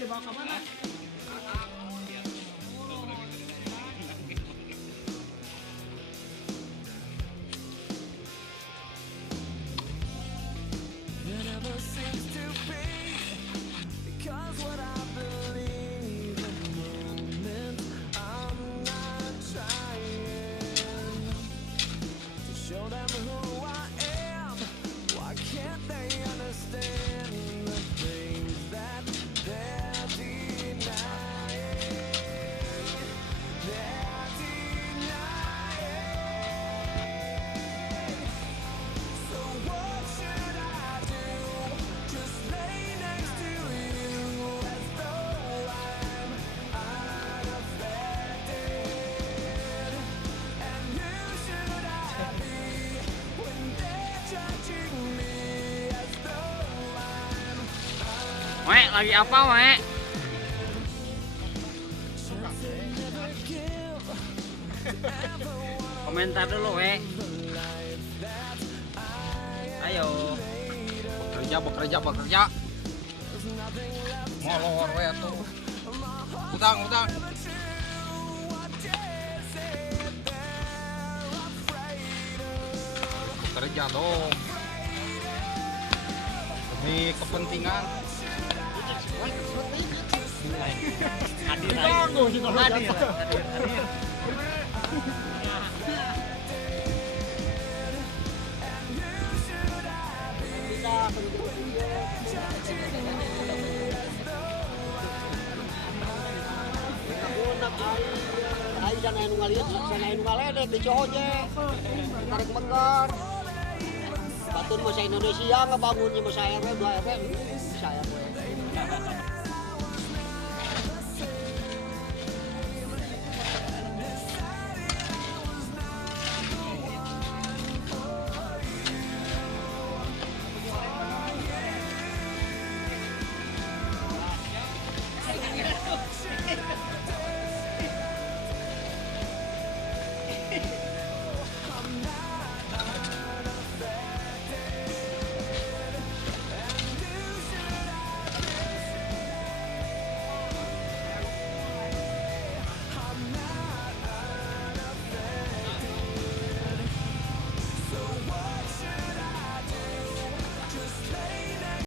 dibawa ke mana? Wek, lagi apa, Wek? Komentar dulu, Wek. Ayo. Bekerja. Molor we tuh. Utang. Kerja dong. Demi kepentingan. Hadir. Ayo jangan anu ngaliat, jangan anu ngaledet di Cohoje. Tarik Mekar. Batun masa Indonesia ngebangunnya masa RW 2 RW.